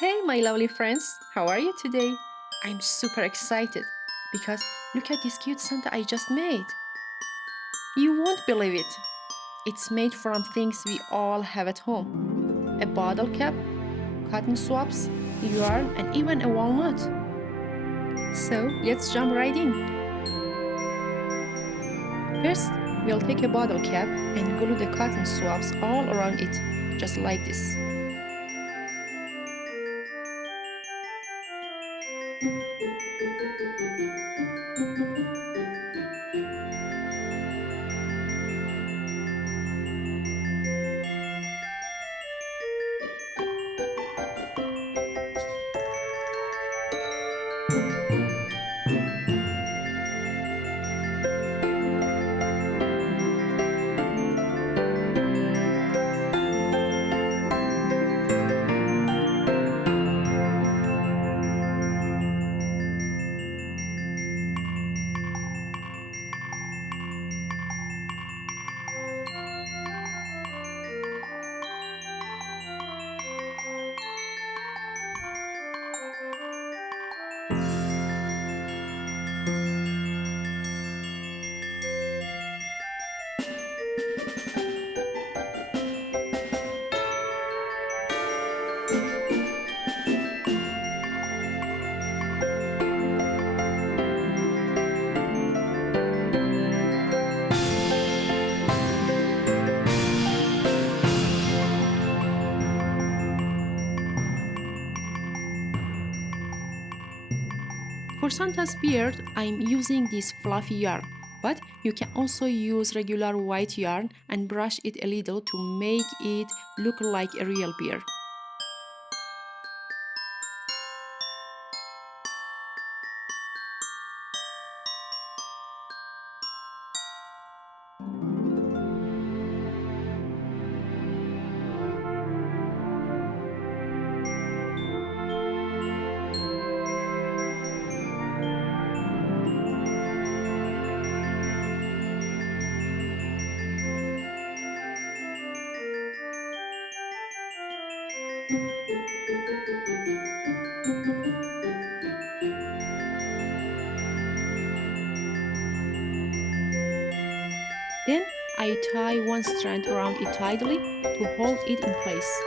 Hey, my lovely friends, how are you today? I'm super excited because look at this cute Santa I just made. You won't believe it. It's made from things we all have at home: a bottle cap, cotton swabs, yarn, and even a walnut. So let's jump right in. First, we'll take a bottle cap and glue the cotton swabs all around it, just like this. For Santa's beard, I'm using this fluffy yarn, but you can also use regular white yarn and brush it a little to make it look like a real beard. Then I tie one strand around it tightly to hold it in place.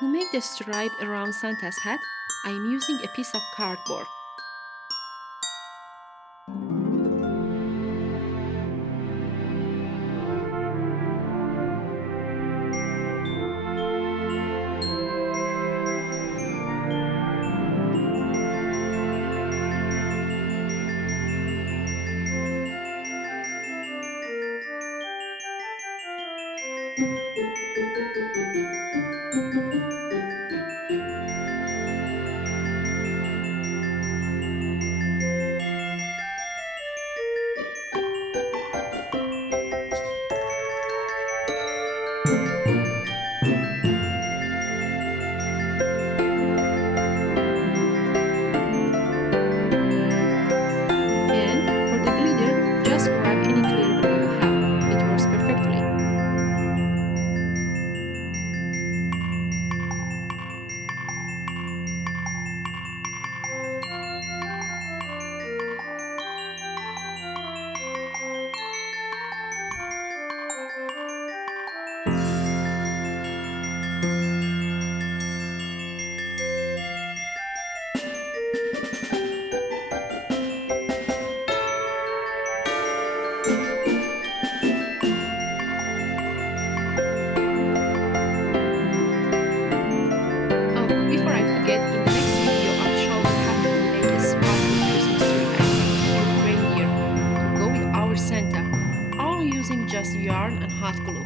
To make the stripe around Santa's hat, I am using a piece of cardboard. And for the glitter, just grab any clear glue you have. It works perfectly. Oh, before I forget, in the next video I'll show you how to make a sparkly Christmas tree and cute reindeer to go with our Santa, all using just yarn and hot glue.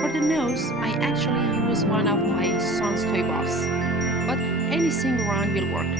For the nose, I actually use one of my son's toy buffs, but anything round will work.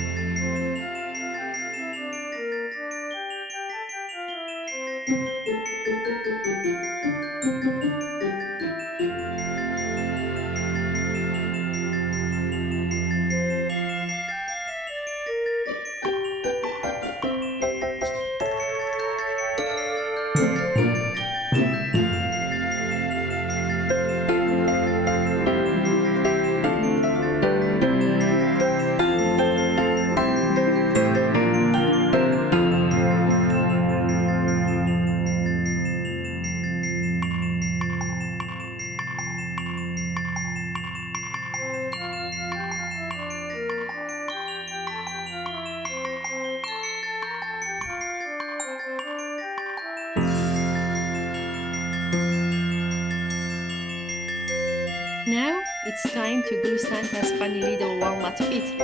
Now it's time to glue Santa's funny little walnut feet.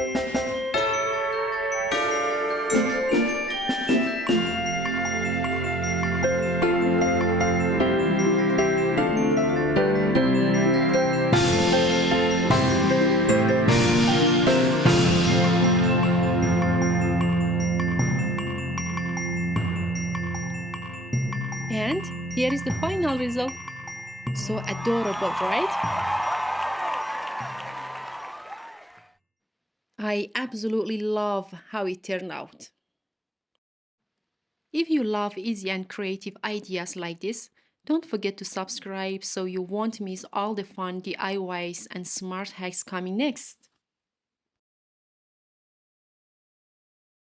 And here is the final result. So adorable, right? I absolutely love how it turned out. If you love easy and creative ideas like this, don't forget to subscribe so you won't miss all the fun DIYs and smart hacks coming next.